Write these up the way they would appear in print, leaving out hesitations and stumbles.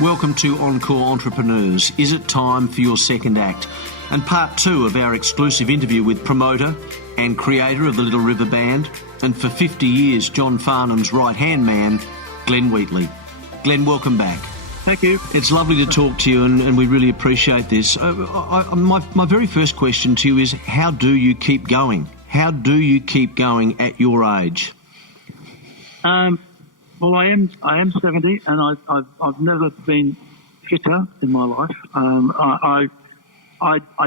Welcome to Encore Entrepreneurs. Is it time for your second act? And part 2 of our exclusive interview with promoter and creator of the Little River Band, and for 50 years John Farnham's right-hand man, Glenn Wheatley. Glenn, welcome back. Thank you. It's lovely to talk to you, and we really appreciate this. My very first question to you is, how do you keep going? How do you keep going at your age? Well, I am 70, and I've never been fitter in my life. I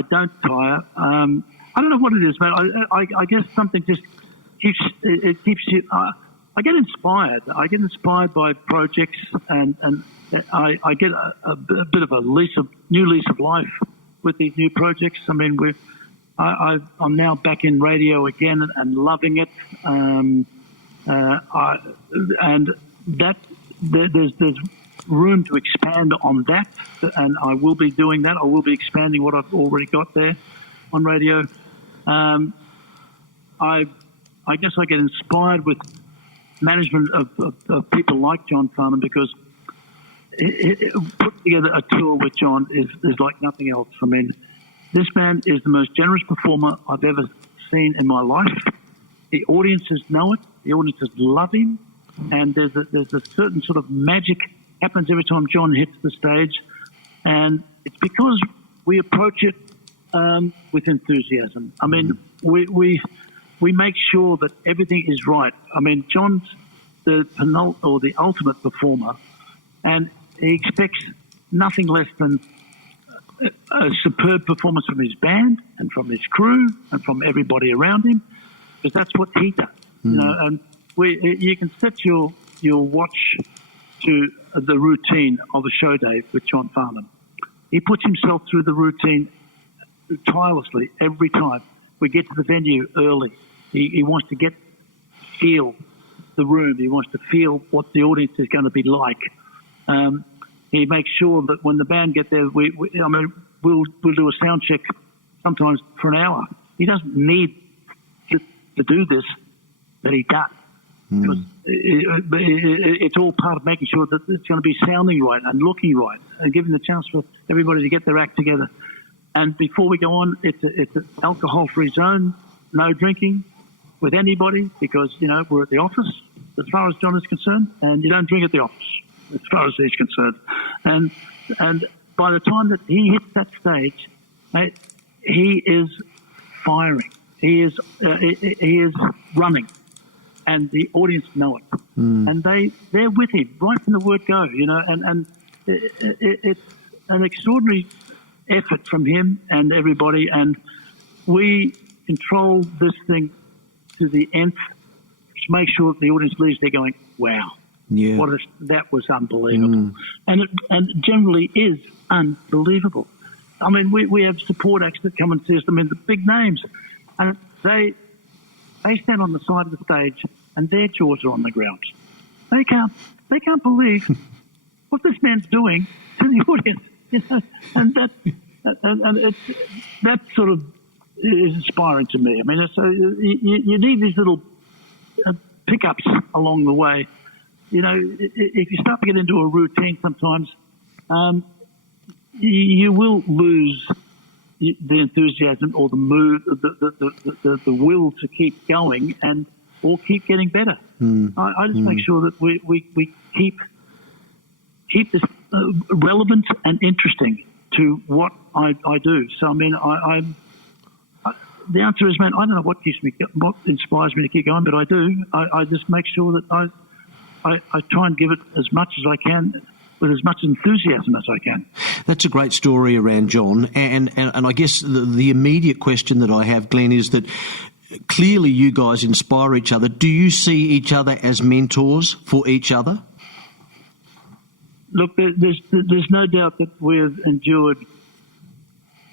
don't tire. I don't know what it is, but I guess something just keeps you. I get inspired. I get inspired by projects, and I get a bit of a new lease of life with these new projects. I mean, I'm now back in radio again and loving it. And that there's room to expand on that, and I will be doing that. I will be expanding what I've already got there on radio. I guess I get inspired with management of people like John Farnham, because put together a tour with John is like nothing else. I mean, this man is the most generous performer I've ever seen in my life. The audiences know it. The audiences love him, and there's a certain sort of magic happens every time John hits the stage, and it's because we approach it with enthusiasm. I mean, we make sure that everything is right. I mean, John's the ultimate performer, and he expects nothing less than a superb performance from his band and from his crew and from everybody around him, because that's what he does. You know, and you can set your watch to the routine of a show day with John Farnham. He puts himself through the routine tirelessly every time. We get to the venue early. He wants to feel the room. He wants to feel what the audience is going to be like. He makes sure that when the band get there, we'll do a sound check sometimes for an hour. He doesn't need to do this, but he does. Because it's all part of making sure that it's going to be sounding right and looking right, and giving the chance for everybody to get their act together. And before we go on, it's an alcohol-free zone, no drinking with anybody, because, you know, we're at the office as far as John is concerned, and you don't drink at the office as far as he's concerned. And by the time that he hits that stage, mate, he is firing. He is running. And the audience know it, and they're with him right from the word go, you know. And it's an extraordinary effort from him and everybody, and we control this thing to the nth to make sure that the audience leaves there going, "Wow, yeah, that was unbelievable," and it generally is unbelievable. I mean, we have support acts that come and see us. I mean, the big names, and they stand on the side of the stage and their jaws are on the ground. They can't believe what this man's doing to the audience, you know? And that sort of is inspiring to me. I mean, you need these little pickups along the way. You know, if you start to get into a routine sometimes, you will lose the enthusiasm or the mood, the will to keep going or keep getting better. I just make sure that we keep this relevant and interesting to what I do. So I mean, the answer is, man, I don't know what inspires me to keep going, but I do. I just make sure that I try and give it as much as I can, with as much enthusiasm as I can. That's a great story around John. And I guess the immediate question that I have, Glenn, is that clearly you guys inspire each other. Do you see each other as mentors for each other? Look, there's no doubt that we've endured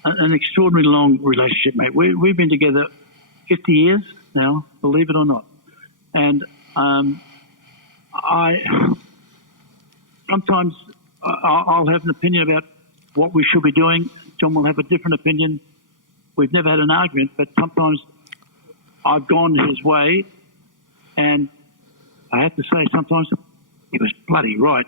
an extraordinarily long relationship, mate. We've been together 50 years now, believe it or not. And sometimes I'll have an opinion about what we should be doing. John will have a different opinion. We've never had an argument, but sometimes I've gone his way, and I have to say sometimes he was bloody right.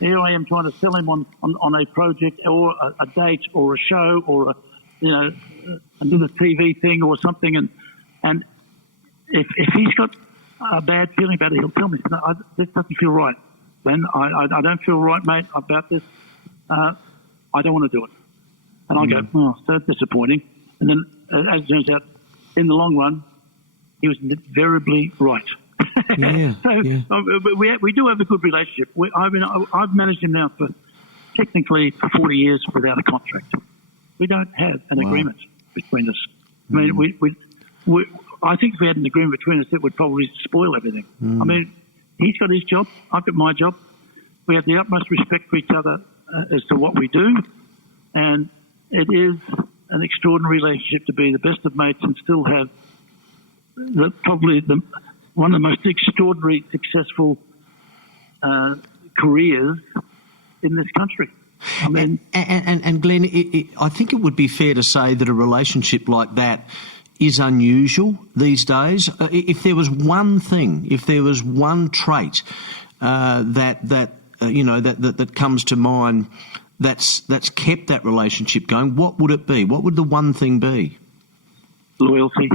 Here I am trying to sell him on a project or a date or a show or another TV thing or something, and if he's got a bad feeling about it, he'll tell me, no, this doesn't feel right. Then I don't feel right, mate, about this. I don't want to do it. And I go, oh, so disappointing. And then, as it turns out, in the long run, he was invariably right. Yeah, we do have a good relationship. I've managed him now for 40 years without a contract. We don't have an agreement between us. I mean, I think if we had an agreement between us, it would probably spoil everything. I mean, he's got his job, I've got my job. We have the utmost respect for each other as to what we do, and it is an extraordinary relationship to be the best of mates and still have one of the most extraordinary, successful careers in this country. I mean, and Glenn, I think it would be fair to say that a relationship like that is unusual these days. If there was one thing, if there was one trait that comes to mind that's kept that relationship going, what would it be? What would the one thing be? Loyalty.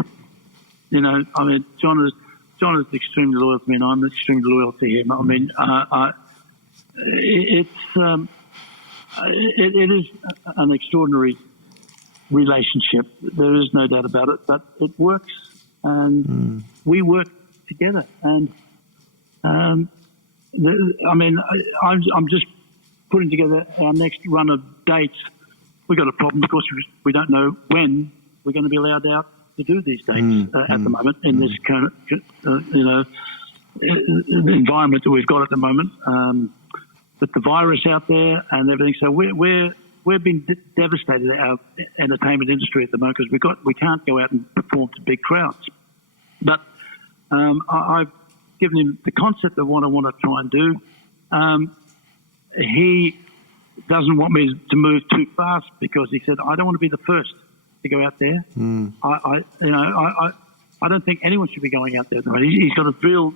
You know, I mean, John is extremely loyal to me, and I'm extremely loyal to him. I mean, it is an extraordinary relationship. There is no doubt about it, but it works, and we work together. And I'm just putting together our next run of dates. We've got a problem because we don't know when we're going to be allowed out to do these dates at the moment in this current, environment that we've got at the moment, with the virus out there and everything. So we've been devastated at our entertainment industry at the moment because we can't go out and perform to big crowds. But I've given him the concept of what I want to try and do. He doesn't want me to move too fast because he said, I don't want to be the first to go out there. I don't think anyone should be going out there. He's got a real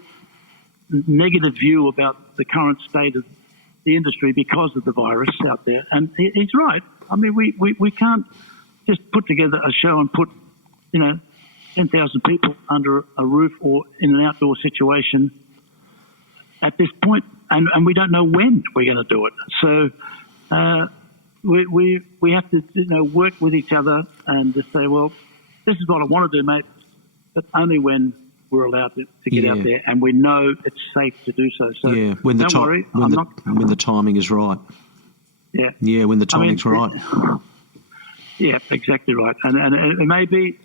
negative view about the current state of the industry because of the virus out there. And he's right. I mean, we can't just put together a show and put, 10,000 people under a roof or in an outdoor situation at this point. And we don't know when we're going to do it. So we have to work with each other and just say, well, this is what I want to do, mate, but only when we're allowed to get out there and we know it's safe to do so. So when don't worry, when the timing is right. Yeah, when the timing's right. Yeah, exactly right. And it may be.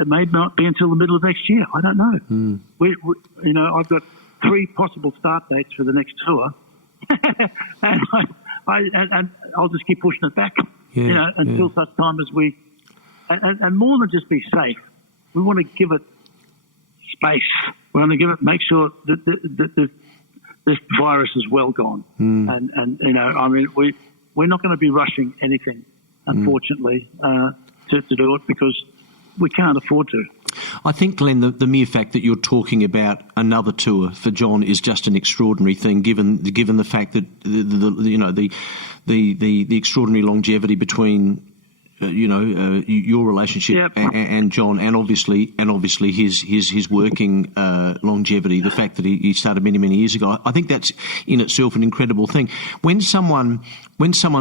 It may not be until the middle of next year. I don't know. I've got 3 possible start dates for the next tour, and I'll just keep pushing it back, until such time as we, and more than just be safe, we want to give it space. We want to make sure that this virus is well gone, and we're not going to be rushing anything, unfortunately, to do it because we can't afford to. I think, Glenn, the mere fact that you're talking about another tour for John is just an extraordinary thing, given the fact that the extraordinary longevity between your relationship and John, and obviously his working longevity. The fact that he started many years ago, I think that's in itself an incredible thing. When someone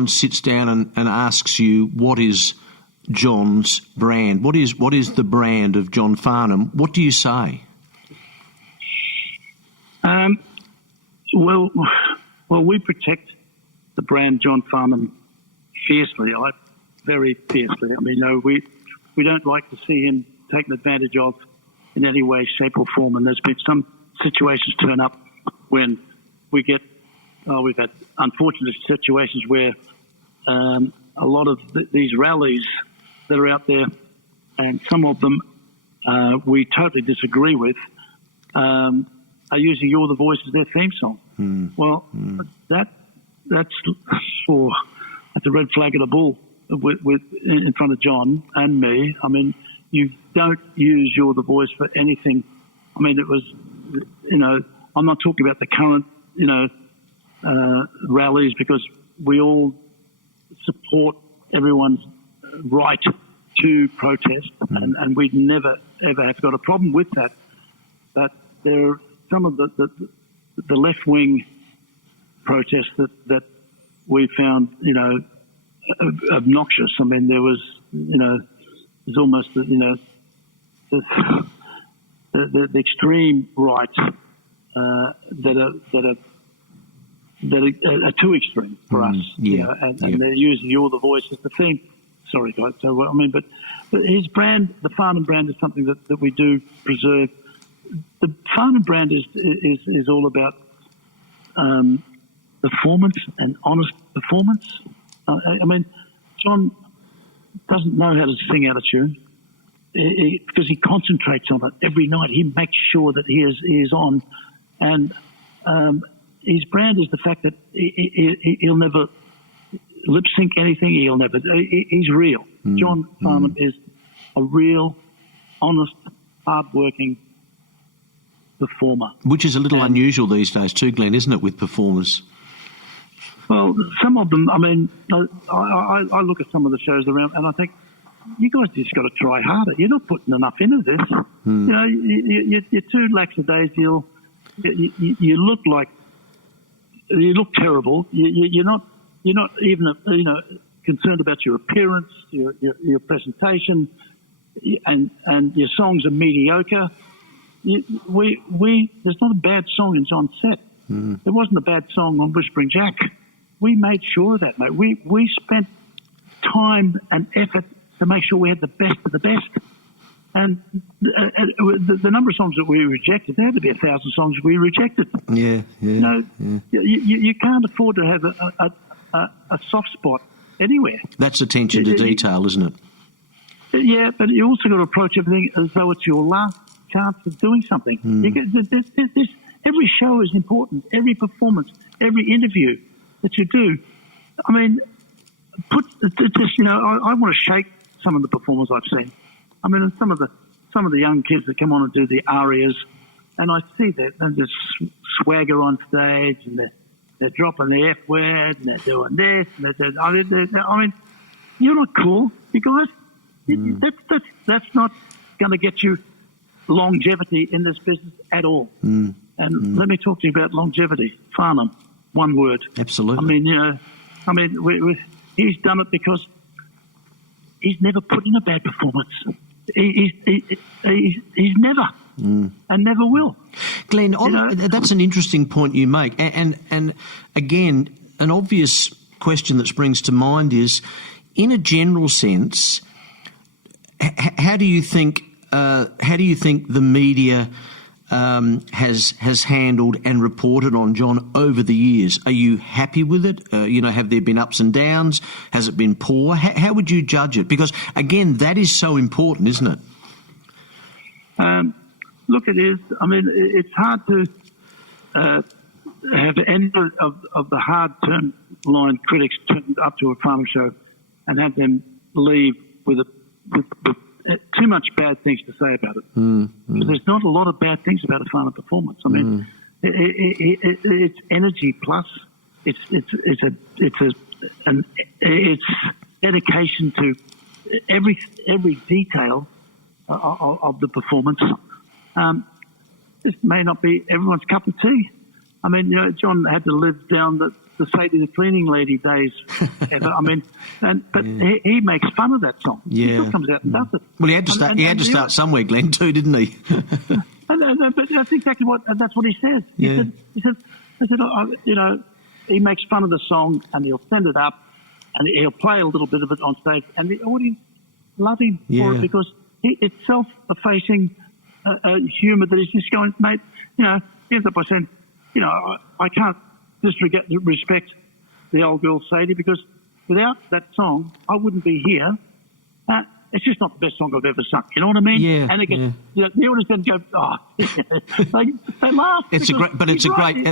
sits down and asks you what is John's brand, what is the brand of John Farnham, what do you say? Well, we protect the brand John Farnham fiercely. Very fiercely. I mean, we don't like to see him taken advantage of in any way, shape, or form. And there's been some situations turn up when we've had unfortunate situations where a lot of these rallies that are out there, and some of them we totally disagree with, are using "You're the Voice" as their theme song. Well, that's a red flag and a bull in front of John and me. I mean, you don't use "You're the Voice" for anything. I mean, it was, I'm not talking about the current, rallies, because we all support everyone's right to protest, and we'd never ever have got a problem with that. But there are some of the left-wing protests that we found, obnoxious. I mean, there was, there's almost, the extreme right that are too extreme for us. And they're using "You're the Voice" as the thing. Sorry, guys. So but his brand, the Farnham brand, is something that we do preserve. The Farnham brand is all about performance and honest performance. I mean, John doesn't know how to sing out of tune because he concentrates on it every night. He makes sure that he is on, and his brand is the fact that he'll never lip sync anything. He's real. John Farnham is a real, honest, hard-working performer. Which is a little unusual these days too, Glenn, isn't it, with performers? Well, some of them, I mean, I look at some of the shows around and I think, you guys just got to try harder. You're not putting enough into this. You're too lackadaisical. You look terrible. You're not even concerned about your appearance, your presentation, and your songs are mediocre. There's not a bad song in John's set. There wasn't a bad song on Whispering Jack. We made sure of that, mate. We spent time and effort to make sure we had the best of the best. And the number of songs that we rejected, there had to be 1,000 songs we rejected. You can't afford to have a soft spot anywhere. That's attention to detail, isn't it? Yeah, but you also got to approach everything as though it's your last chance of doing something. Every show is important. Every performance, every interview that you do. I mean, I want to shake some of the performers I've seen. I mean, some of the young kids that come on and do the arias, and I see that and just swagger on stage, and they're dropping the F word, and they're doing this, and I mean, you're not cool, you guys. That's not going to get you longevity in this business at all. And let me talk to you about longevity. Farnham, one word. Absolutely. He's done it because he's never put in a bad performance. He's never and never will. Glenn, that's an interesting point you make. And again, an obvious question that springs to mind is, in a general sense, how do you think the media has handled and reported on John over the years? Are you happy with it? Have there been ups and downs? Has it been poor? How would you judge it? Because again, that is so important, isn't it? Look, it is. I mean, it's hard to have any of the hard-turned line critics turn up to a Farnham show and have them leave with too much bad things to say about it. Because there's not a lot of bad things about a Farnham performance. I mean, it's energy plus. It's dedication to every detail of the performance. This may not be everyone's cup of tea. I mean, John had to live down the Sadie the cleaning lady days ever. I mean, but he makes fun of that song. Yeah. He still comes out and does it. Well, he had to start. He had to start somewhere, Glenn, too, didn't he? But that's exactly that's what he said. He said, he makes fun of the song and he'll send it up and he'll play a little bit of it on stage, and the audience love him for it because it's self-effacing humour that he's just going, mate. He ends up by saying, I can't disrespect the old girl Sadie because without that song, I wouldn't be here. It's just not the best song I've ever sung. You know what I mean? Yeah. And again, the audience doesn't go, they laugh.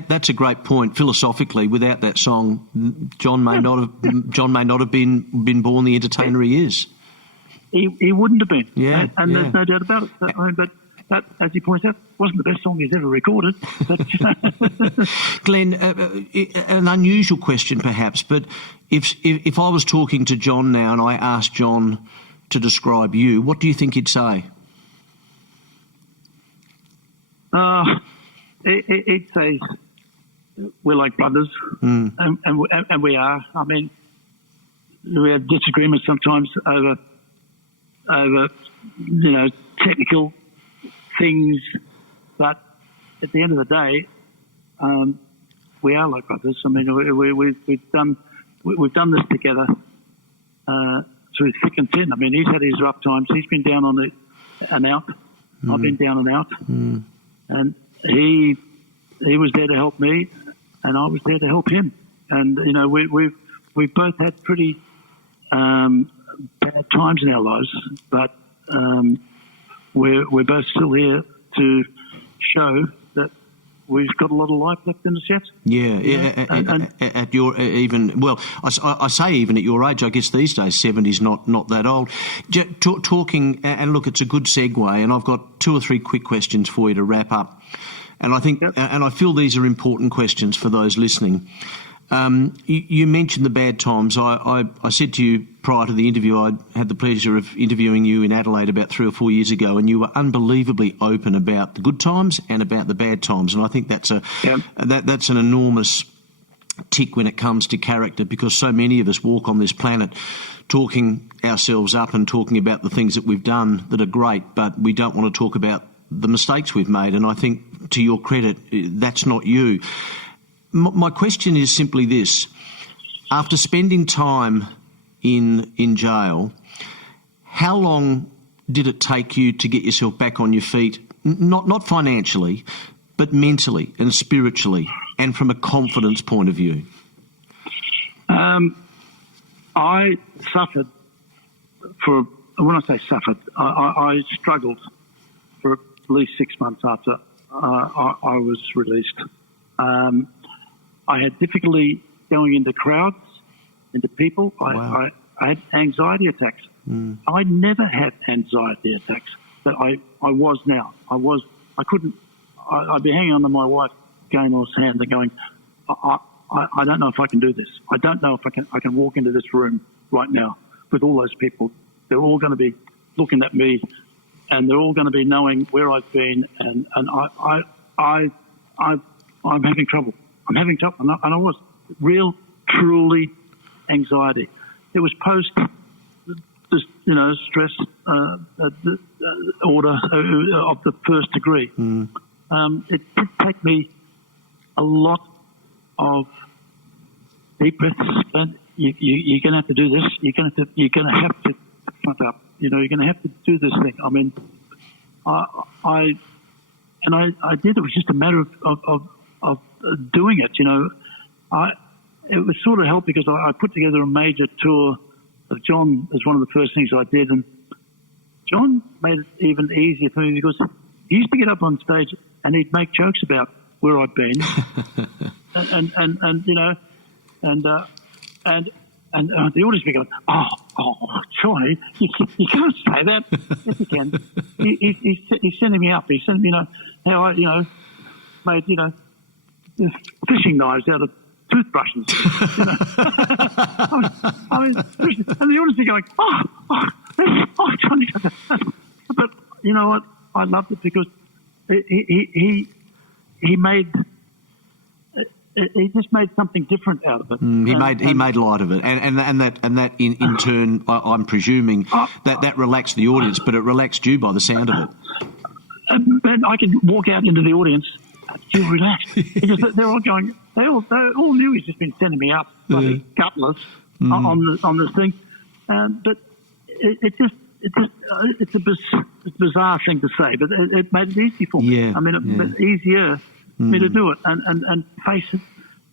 That's a great point. Philosophically, without that song, John may not have been born the entertainer he is. He wouldn't have been. Yeah. And there's no doubt about it. But that, as he points out, wasn't the best song he's ever recorded. But, Glenn, an unusual question perhaps, but if I was talking to John now and I asked John to describe you, what do you think he'd say? He'd say we're like brothers, and we are. I mean, we have disagreements sometimes over technical things, but at the end of the day, we are like brothers. I mean, we've done this together through thick and thin. I mean, he's had his rough times. He's been down on and out. I've been down and out, and he was there to help me, and I was there to help him. And we've both had pretty bad times in our lives, but we're both still here to show that we've got a lot of life left in us yet. At your I say even at your age, I guess these days 70's not that old. Talking, and look, it's a good segue, and I've got 2 or 3 quick questions for you to wrap up. And I think, and I feel these are important questions for those listening. You mentioned the bad times. I said to you prior to the interview, I had the pleasure of interviewing you in Adelaide about 3 or 4 years ago, and you were unbelievably open about the good times and about the bad times. And I think that's that's an enormous tick when it comes to character, because so many of us walk on this planet talking ourselves up and talking about the things that we've done that are great, but we don't want to talk about the mistakes we've made. And I think, to your credit, that's not you. My question is simply this. After spending time in jail, how long did it take you to get yourself back on your feet, not financially, but mentally and spiritually, and from a confidence point of view? I suffered when I say suffered, I struggled for at least 6 months after I was released. I had difficulty going into crowds, into people. Wow. I had anxiety attacks. I never had anxiety attacks, but I was now. I couldn't. I'd be hanging on to my wife, Gaynell's hand, and going, I don't know if I can do this. I don't know if I can walk into this room right now with all those people. They're all going to be looking at me, and they're all going to be knowing where I've been, and I'm having trouble. I'm having trouble, and I was real, truly anxiety. It was post, stress order of the first degree. It did take me a lot of deep breaths. And you're going to have to do this. You're going to have to front up. You're going to have to do this thing. I mean, I did. It was just a matter of doing it. It was sort of helped because I put together a major tour of John as one of the first things I did, and John made it even easier for me because he used to get up on stage and he'd make jokes about where I'd been, and the audience would go, oh, Johnny, you can't say that. Yes, you can. He's sending me up. He's sending me, how I, made, fishing knives out of toothbrushes. I mean, and the audience would be going, oh, Johnny. But you know what? I loved it because he just made something different out of it. He made light of it, and that in turn, I'm presuming that relaxed the audience, but it relaxed you by the sound of it. And I could walk out into the audience and feel relaxed because they're all going. They all knew he's just been sending me up like gutless on this thing, but it's a bizarre thing to say, but it made it easy for me. I mean, it made it easier for me to do it and face it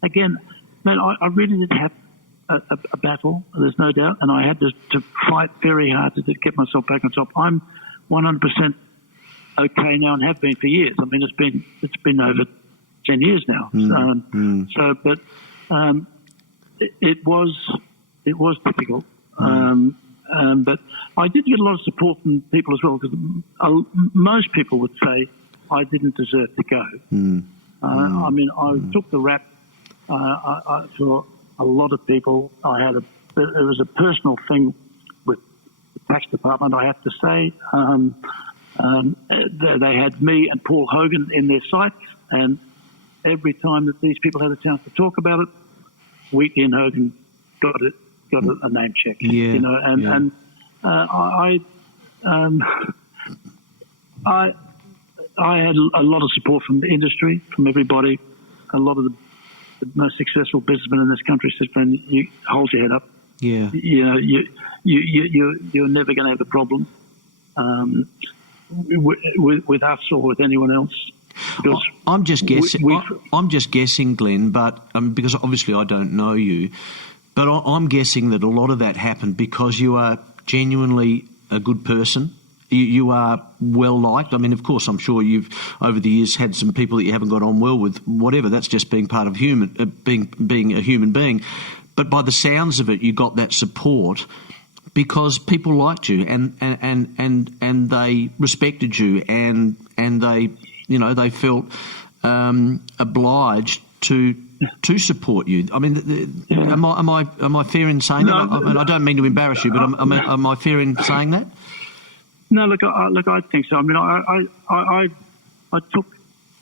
again. Man, I really did have a battle. There's no doubt, and I had to fight very hard to get myself back on top. I'm 100% okay now and have been for years. I mean, it's been over 10 years now. It was difficult. But I did get a lot of support from people as well, because most people would say I didn't deserve to go. I mean, I took the rap for a lot of people. It was a personal thing with the tax department, I have to say. They had me and Paul Hogan in their sights, and every time that these people had a chance to talk about it, Wheatley and Hogan got a name check. Yeah, and I had a lot of support from the industry, from everybody. A lot of the most successful businessmen in this country said, "Man, you hold your head up. Yeah, you're never going to have a problem with us or with anyone else." I'm just guessing. I'm just guessing, Glenn, but because obviously I don't know you, but I'm guessing that a lot of that happened because you are genuinely a good person. You are well liked. I mean, of course, I'm sure you've over the years had some people that you haven't got on well with. Whatever, that's just being part of being a human being. But by the sounds of it, you got that support because people liked you and they respected you and they they felt obliged to support you. I mean, am I fair in saying that? I don't mean to embarrass you, but am I fair in saying that? No, look, I think so. I mean, I took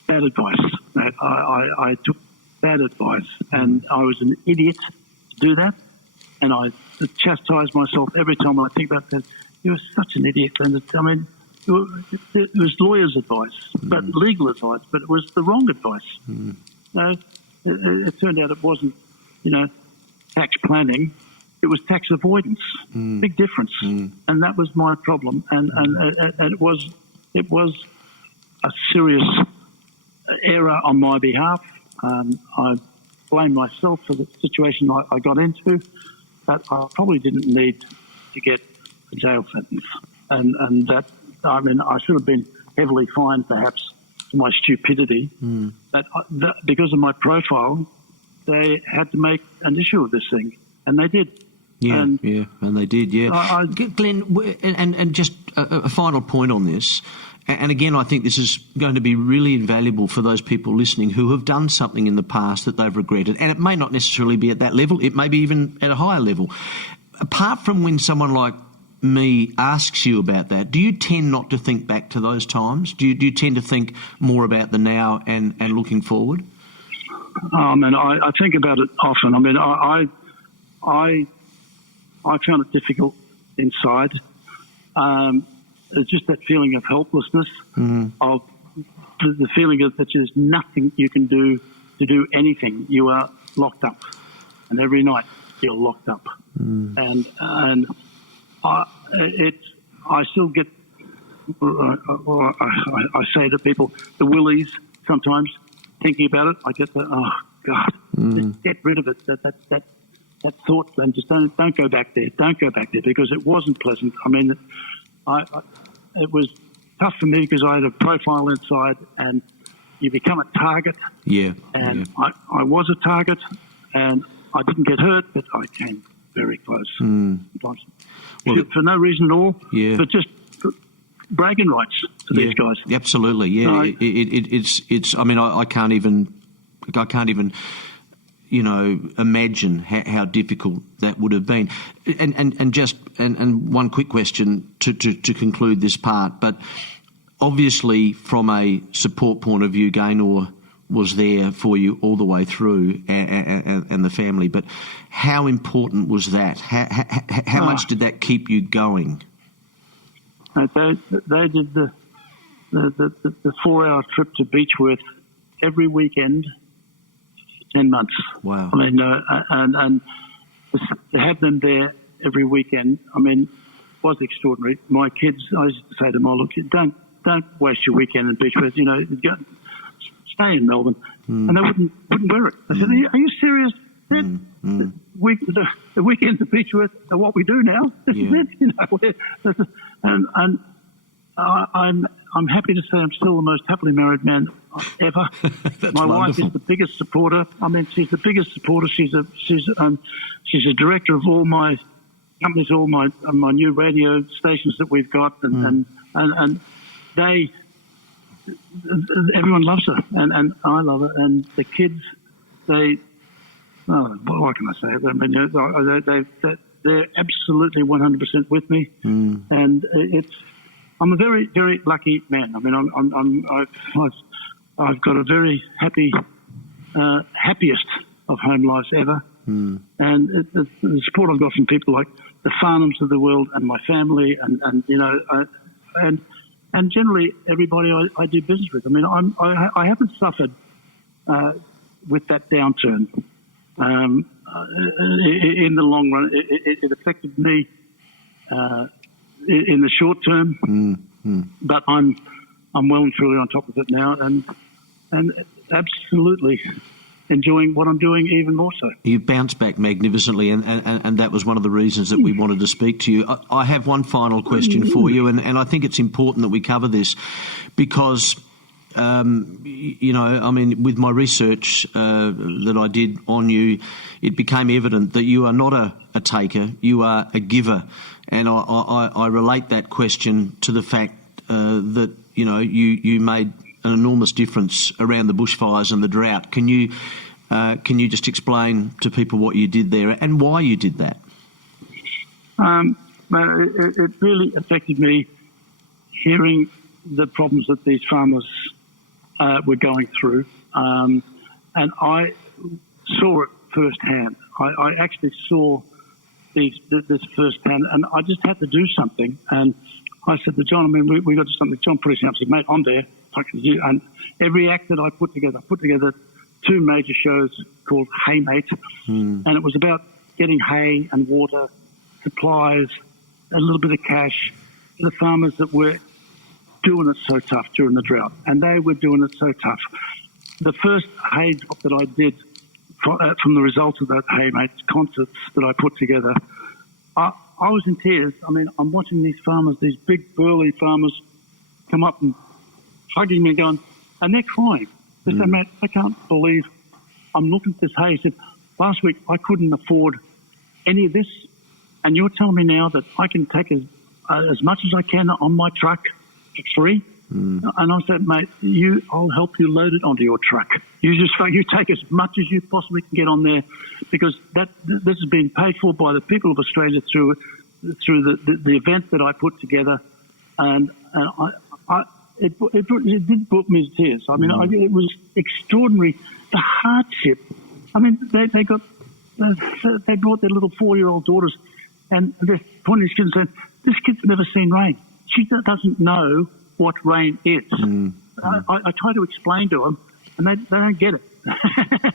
bad advice. I took bad advice, and I was an idiot to do that. And I chastise myself every time I think about that. You're such an idiot. And I mean, it was lawyers' advice, but legal advice, but it was the wrong advice. No, it turned out it wasn't, tax planning. It was tax avoidance. Big difference. And that was my problem. And it was a serious error on my behalf. I blame myself for the situation I got into, but I probably didn't need to get a jail sentence. And that, I mean, I should have been heavily fined perhaps for my stupidity. But because of my profile, they had to make an issue of this thing, and they did. And they did, yeah. Glenn, and just a final point on this, and again, I think this is going to be really invaluable for those people listening who have done something in the past that they've regretted, and it may not necessarily be at that level, it may be even at a higher level. Apart from when someone like me asks you about that, do you tend not to think back to those times? Do you tend to think more about the now and looking forward? I mean, I think about it often. I mean, I found it difficult inside. It's just that feeling of helplessness, of the feeling that there's nothing you can do to do anything. You are locked up, and every night you're locked up. And I still get. I say to people, the willies sometimes. Thinking about it, I get the just get rid of it. That thought, and just don't go back there. Don't go back there because it wasn't pleasant. I mean, it was tough for me because I had a profile inside, and you become a target. Yeah. And yeah. I was a target, and I didn't get hurt, but I came very close. Well, for no reason at all. Yeah. But just bragging rights to these guys. Absolutely. Yeah. It's. I mean, I can't even. Imagine how difficult that would have been. And one quick question to conclude this part, but obviously from a support point of view, Gaynor was there for you all the way through and the family, but how important was that? How much did that keep you going? They did the 4-hour trip to Beechworth every weekend. 10 months. Wow. I mean, and to have them there every weekend, I mean, was extraordinary. My kids, I used to say to them, "Oh, look, don't waste your weekend in Beechworth. Stay in Melbourne." And they wouldn't wear it. I said, "Are you serious? The weekends at Beechworth are what we do now. This is it. And I'm happy to say I'm still the most happily married man ever. My wife is the biggest supporter. I mean, she's the biggest supporter. She's a director of all my companies, all my new radio stations that we've got, and they, everyone loves her, and I love her, and the kids, what can I say? I mean, they're absolutely 100% with me, and I'm a very, very lucky man. I mean, I've got a very happiest of home lives ever. And the support I've got from people like the Farnhams of the world and my family, and generally everybody I do business with. I mean, I haven't suffered with that downturn. In the long run, it affected me in the short term, but I'm well and truly on top of it now, and absolutely enjoying what I'm doing even more so. You bounced back magnificently, and that was one of the reasons that we wanted to speak to you. I have one final question for you, and I think it's important that we cover this because, I mean, with my research that I did on you, it became evident that you are not a taker, you are a giver. And I relate that question to the fact that, you made an enormous difference around the bushfires and the drought. Can you just explain to people what you did there and why you did that? It really affected me hearing the problems that these farmers were going through, and I saw it firsthand. I actually saw this firsthand, and I just had to do something. And I said to John, I mean, we got to do something. John put his hand up and said, mate, I'm there. And every act that I put together 2 major shows called Hay Mate, and it was about getting hay and water, supplies, a little bit of cash for the farmers that were doing it so tough during the drought, and they were doing it so tough. The first hay drop that I did from the result of that Hay Mate concerts that I put together, I was in tears. I mean, I'm watching these farmers, these big burly farmers, come up and hugging me and going, and they're crying. They say, Matt, I can't believe I'm looking at this hay. He said, last week I couldn't afford any of this, and you're telling me now that I can take as much as I can on my truck for free? And I said, mate, I'll help you load it onto your truck. You take as much as you possibly can get on there, because this has been paid for by the people of Australia through the event that I put together, and it did put me to tears. I mean, it was extraordinary, the hardship. I mean, they brought their little 4-year-old daughters, and they're pointing at kids and saying, this kid's never seen rain. She doesn't know what rain is. I try to explain to them, and they don't get it.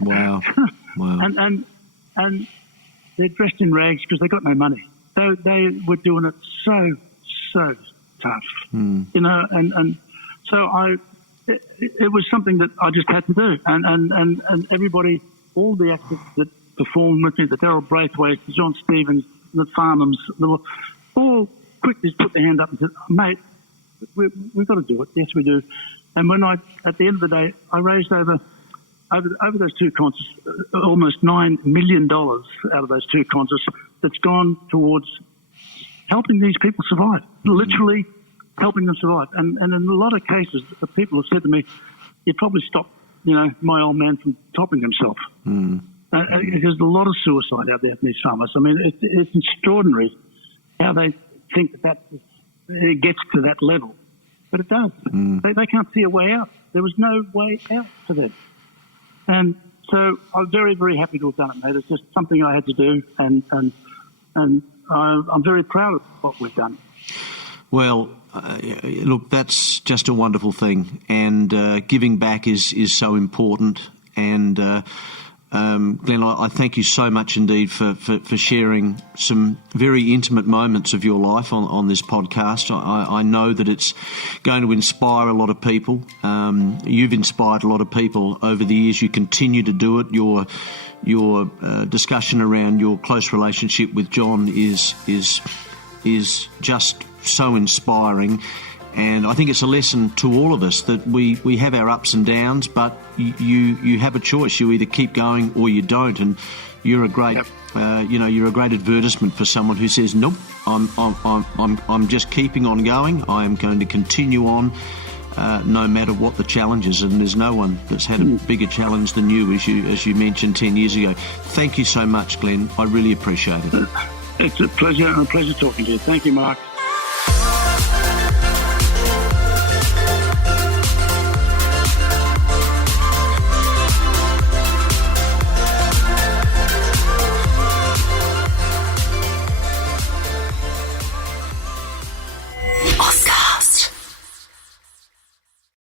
Wow. And they're dressed in rags because they got no money. They were doing it so tough, and so it was something that I just had to do, and everybody, all the actors that performed with me, the Daryl Braithwaite, the John Stevens, the Farnhams, all quickly put their hand up and said, mate, we've got to do it. Yes, we do. And when at the end of the day, I raised over those 2 concerts, almost $9 million out of those 2 concerts that's gone towards helping these people survive, literally helping them survive. And in a lot of cases, the people have said to me, you probably stopped, my old man from topping himself. There's a lot of suicide out there in these farmers. I mean, it's extraordinary how they think that it gets to that level. But it does. They can't see a way out. There was no way out for them. And so I'm very, very happy to have done it, mate. It's just something I had to do, and I'm very proud of what we've done. Well, look, that's just a wonderful thing, and giving back is so important. And Glenn, I thank you so much indeed for sharing some very intimate moments of your life on this podcast. I know that it's going to inspire a lot of people. You've inspired a lot of people over the years. You continue to do it. Your discussion around your close relationship with John is just so inspiring. And I think it's a lesson to all of us that we have our ups and downs, but you have a choice. You either keep going or you don't. And you're a great, you're a great advertisement for someone who says, nope, I'm just keeping on going. I am going to continue on, no matter what the challenge is. And there's no one that's had a bigger challenge than you, as you mentioned 10 years ago. Thank you so much, Glenn. I really appreciate it. It's a pleasure, and a pleasure talking to you. Thank you, Mark.